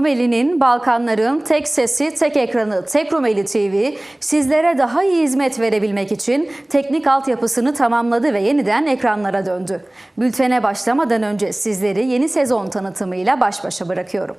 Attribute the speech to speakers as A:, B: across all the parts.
A: Rumeli'nin, Balkanların tek sesi, tek ekranı, tek Rumeli TV sizlere daha iyi hizmet verebilmek için teknik altyapısını tamamladı ve yeniden ekranlara döndü. Bültene başlamadan önce sizleri yeni sezon tanıtımıyla baş başa bırakıyorum.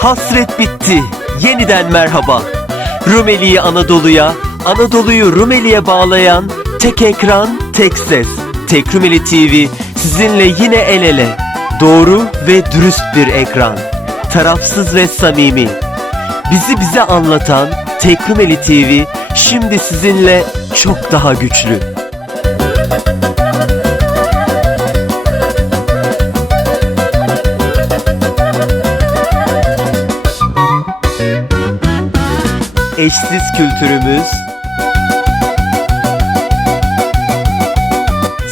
B: Hasret bitti. Yeniden merhaba. Rumeli'yi Anadolu'ya, Anadolu'yu Rumeli'ye bağlayan tek ekran, tek ses. Tek Rumeli TV sizinle yine el ele. Doğru ve dürüst bir ekran. Tarafsız ve samimi. Bizi bize anlatan Tek Rumeli TV şimdi sizinle çok daha güçlü. Eşsiz kültürümüz,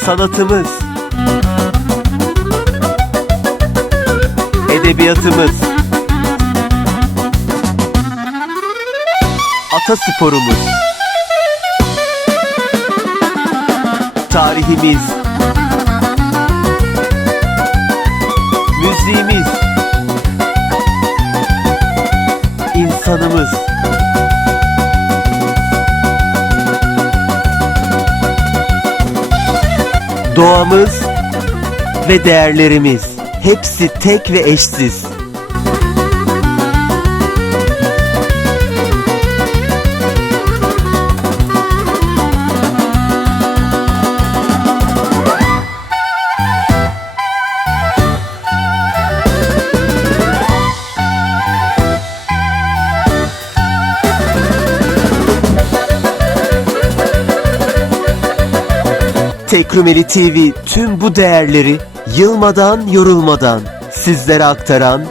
B: sanatımız, edebiyatımız, atasporumuz, tarihimiz, müziğimiz, insanımız, doğamız ve değerlerimiz hepsi tek ve eşsiz. Tek Rumeli TV tüm bu değerleri yılmadan yorulmadan sizlere aktaran,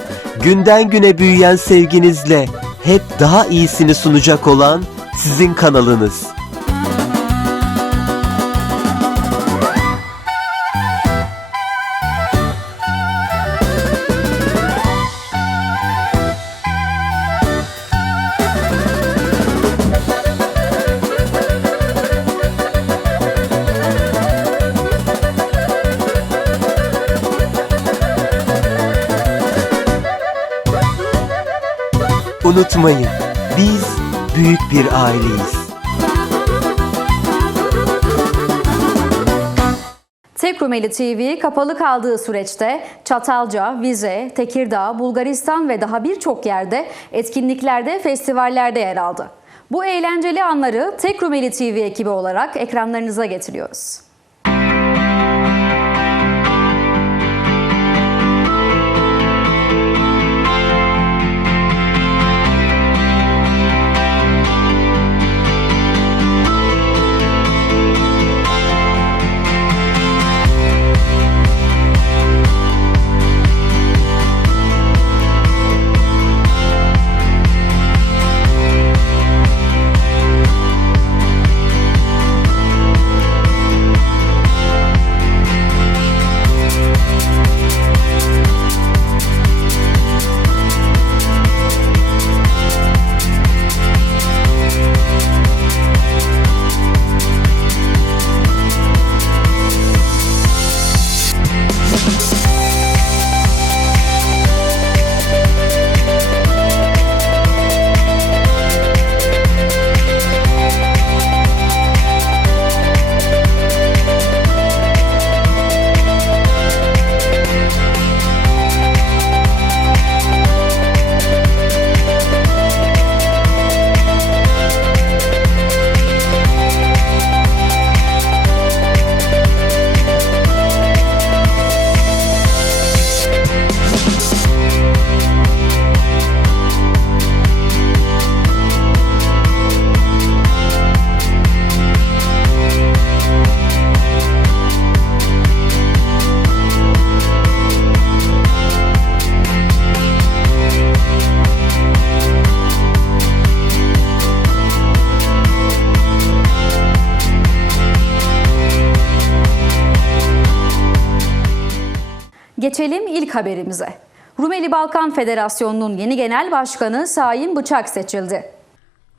B: günden güne büyüyen sevginizle hep daha iyisini sunacak olan sizin kanalınız. Unutmayın, biz büyük bir aileyiz.
A: Tek Rumeli TV kapalı kaldığı süreçte Çatalca, Vize, Tekirdağ, Bulgaristan ve daha birçok yerde etkinliklerde, festivallerde yer aldı. Bu eğlenceli anları Tek Rumeli TV ekibi olarak ekranlarınıza getiriyoruz.
C: İlk haberimize. Rumeli Balkan Federasyonu'nun yeni genel başkanı Saim Bıçak seçildi.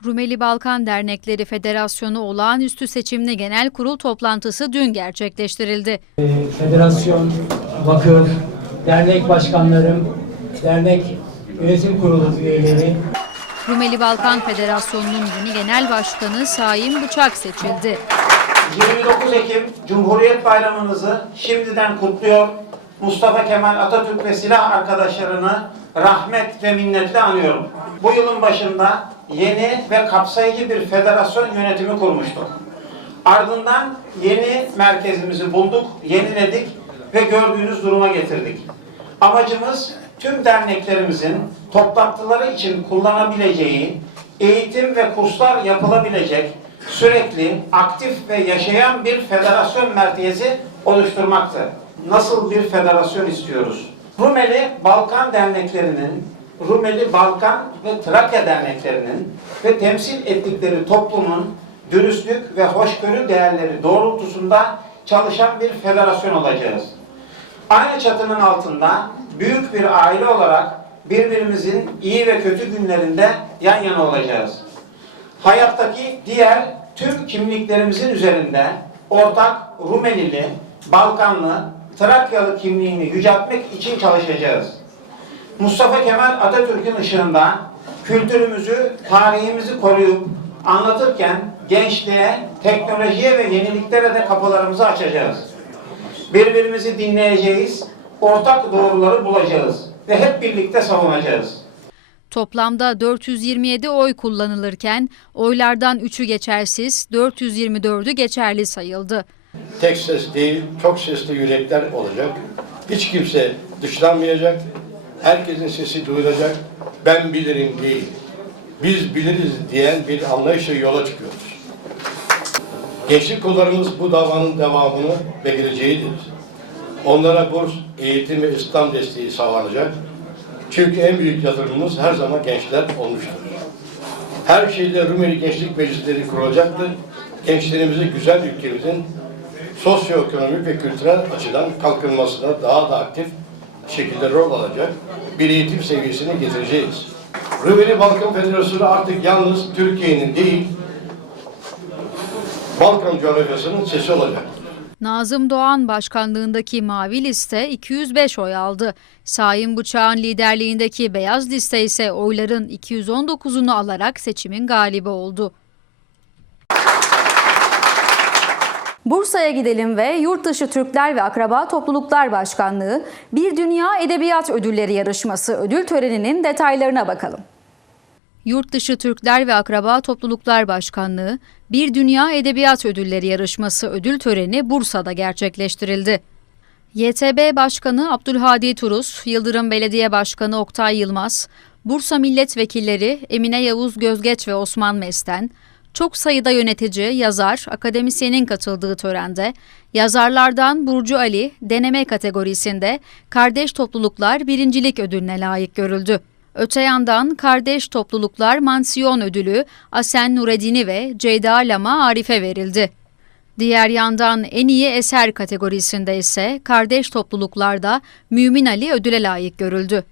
A: Rumeli Balkan Dernekleri Federasyonu olağanüstü seçimli genel kurul toplantısı dün gerçekleştirildi.
D: federasyon, vakıf, dernek başkanlarım, dernek yönetim kurulu üyeleri,
A: Rumeli Balkan Federasyonu'nun yeni genel başkanı Saim Bıçak seçildi.
E: 29 Ekim Cumhuriyet Bayramınızı şimdiden kutluyor. Mustafa Kemal Atatürk ve silah arkadaşlarını rahmet ve minnetle anıyorum. Bu yılın başında yeni ve kapsayıcı bir federasyon yönetimi kurmuştuk. Ardından yeni merkezimizi bulduk, yeniledik ve gördüğünüz duruma getirdik. Amacımız tüm derneklerimizin toplantıları için kullanabileceği, eğitim ve kurslar yapılabilecek, sürekli aktif ve yaşayan bir federasyon merkezi oluşturmaktı. Nasıl bir federasyon istiyoruz? Rumeli Balkan derneklerinin, Rumeli Balkan ve Trakya derneklerinin ve temsil ettikleri toplumun dürüstlük ve hoşgörü değerleri doğrultusunda çalışan bir federasyon olacağız. Aynı çatının altında büyük bir aile olarak birbirimizin iyi ve kötü günlerinde yan yana olacağız. Hayattaki diğer tüm kimliklerimizin üzerinde ortak Rumelili, Balkanlı, Trakyalı kimliğini yüceltmek için çalışacağız. Mustafa Kemal Atatürk'ün ışığında kültürümüzü, tarihimizi koruyup anlatırken gençliğe, teknolojiye ve yeniliklere de kapılarımızı açacağız. Birbirimizi dinleyeceğiz, ortak doğruları bulacağız ve hep birlikte savunacağız.
A: Toplamda 427 oy kullanılırken oylardan 3'ü geçersiz, 424'ü geçerli sayıldı.
F: Tek ses değil, çok sesli yürekler olacak. Hiç kimse dışlanmayacak. Herkesin sesi duyulacak. Ben bilirim değil. Biz biliriz diyen bir anlayışla yola çıkıyoruz. Gençlik kollarımız bu davanın devamını ve geleceğidir. Onlara burs, eğitim ve İslam desteği sağlanacak. Çünkü en büyük yatırımımız her zaman gençler olmuştur. Her şeyde Rumeli Gençlik Meclisleri kurulacaktır. Gençlerimizi güzel ülkemizin sosyoekonomik ve kültürel açıdan kalkınmasına daha da aktif şekilde rol alacak bir eğitim seviyesine getireceğiz. Rumeli Balkan Federasyonu artık yalnız Türkiye'nin değil, Balkan coğrafyasının sesi olacak.
A: Nazım Doğan başkanlığındaki Mavi Liste 205 oy aldı. Saim Bıçak'ın liderliğindeki Beyaz Liste ise oyların 219'unu alarak seçimin galibi oldu.
C: Bursa'ya gidelim ve Yurtdışı Türkler ve Akraba Topluluklar Başkanlığı Bir Dünya Edebiyat Ödülleri Yarışması ödül töreninin detaylarına bakalım.
A: Yurtdışı Türkler ve Akraba Topluluklar Başkanlığı Bir Dünya Edebiyat Ödülleri Yarışması ödül töreni Bursa'da gerçekleştirildi. YTB Başkanı Abdülhadi Turus, Yıldırım Belediye Başkanı Oktay Yılmaz, Bursa Milletvekilleri Emine Yavuz Gözgeç ve Osman Mesten, çok sayıda yönetici, yazar, akademisyenin katıldığı törende yazarlardan Burcu Ali deneme kategorisinde Kardeş Topluluklar birincilik ödülüne layık görüldü. Öte yandan Kardeş Topluluklar Mansiyon Ödülü Asen Nureddin'i ve Ceyda Lama Arif'e verildi. Diğer yandan en iyi eser kategorisinde ise Kardeş Topluluklar'da Mümin Ali ödüle layık görüldü.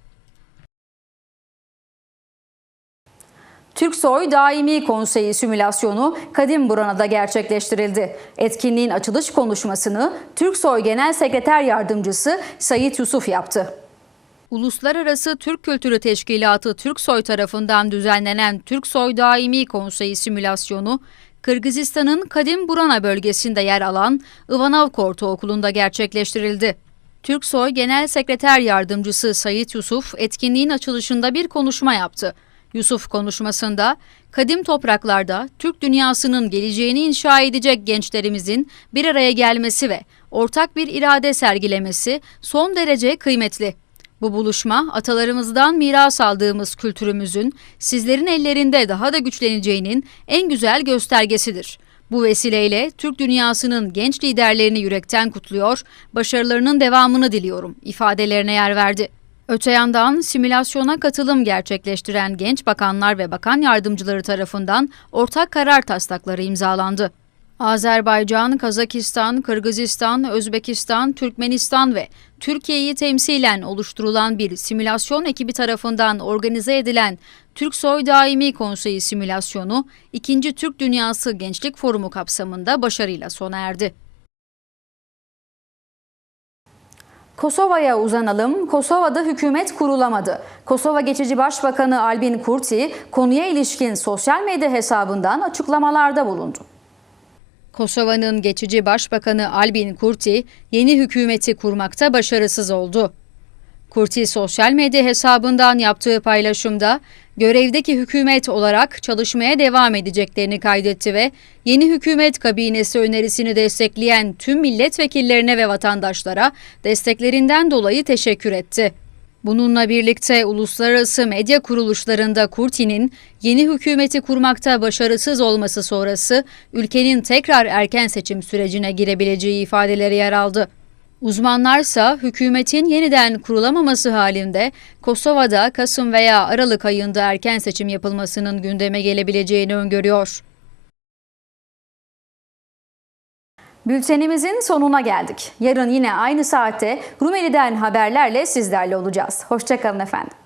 C: Türksoy Daimi Konseyi simülasyonu Kadim Burana'da gerçekleştirildi. Etkinliğin açılış konuşmasını Türksoy Genel Sekreter Yardımcısı Sayit Yusuf yaptı.
A: Uluslararası Türk Kültürü Teşkilatı Türksoy tarafından düzenlenen Türksoy Daimi Konseyi simülasyonu, Kırgızistan'ın Kadim Burana bölgesinde yer alan Ivanov Ortaokulu'nda gerçekleştirildi. Türksoy Genel Sekreter Yardımcısı Sayit Yusuf etkinliğin açılışında bir konuşma yaptı. Yusuf konuşmasında kadim topraklarda Türk dünyasının geleceğini inşa edecek gençlerimizin bir araya gelmesi ve ortak bir irade sergilemesi son derece kıymetli. Bu buluşma atalarımızdan miras aldığımız kültürümüzün sizlerin ellerinde daha da güçleneceğinin en güzel göstergesidir. Bu vesileyle Türk dünyasının genç liderlerini yürekten kutluyor, başarılarının devamını diliyorum ifadelerine yer verdi. Öte yandan simülasyona katılım gerçekleştiren genç bakanlar ve bakan yardımcıları tarafından ortak karar taslakları imzalandı. Azerbaycan, Kazakistan, Kırgızistan, Özbekistan, Türkmenistan ve Türkiye'yi temsilen oluşturulan bir simülasyon ekibi tarafından organize edilen Türksoy Daimi Konseyi simülasyonu 2. Türk Dünyası Gençlik Forumu kapsamında başarıyla sona erdi.
C: Kosova'ya uzanalım. Kosova'da hükümet kurulamadı. Kosova geçici başbakanı Albin Kurti konuya ilişkin sosyal medya hesabından açıklamalarda bulundu.
A: Kosova'nın geçici başbakanı Albin Kurti yeni hükümeti kurmakta başarısız oldu. Kurti sosyal medya hesabından yaptığı paylaşımda görevdeki hükümet olarak çalışmaya devam edeceklerini kaydetti ve yeni hükümet kabinesi önerisini destekleyen tüm milletvekillerine ve vatandaşlara desteklerinden dolayı teşekkür etti. Bununla birlikte uluslararası medya kuruluşlarında Kurti'nin yeni hükümeti kurmakta başarısız olması sonrası ülkenin tekrar erken seçim sürecine girebileceği ifadeleri yer aldı. Uzmanlarsa hükümetin yeniden kurulamaması halinde Kosova'da Kasım veya Aralık ayında erken seçim yapılmasının gündeme gelebileceğini öngörüyor.
C: Bültenimizin sonuna geldik. Yarın yine aynı saatte Rumeli'den haberlerle sizlerle olacağız. Hoşçakalın efendim.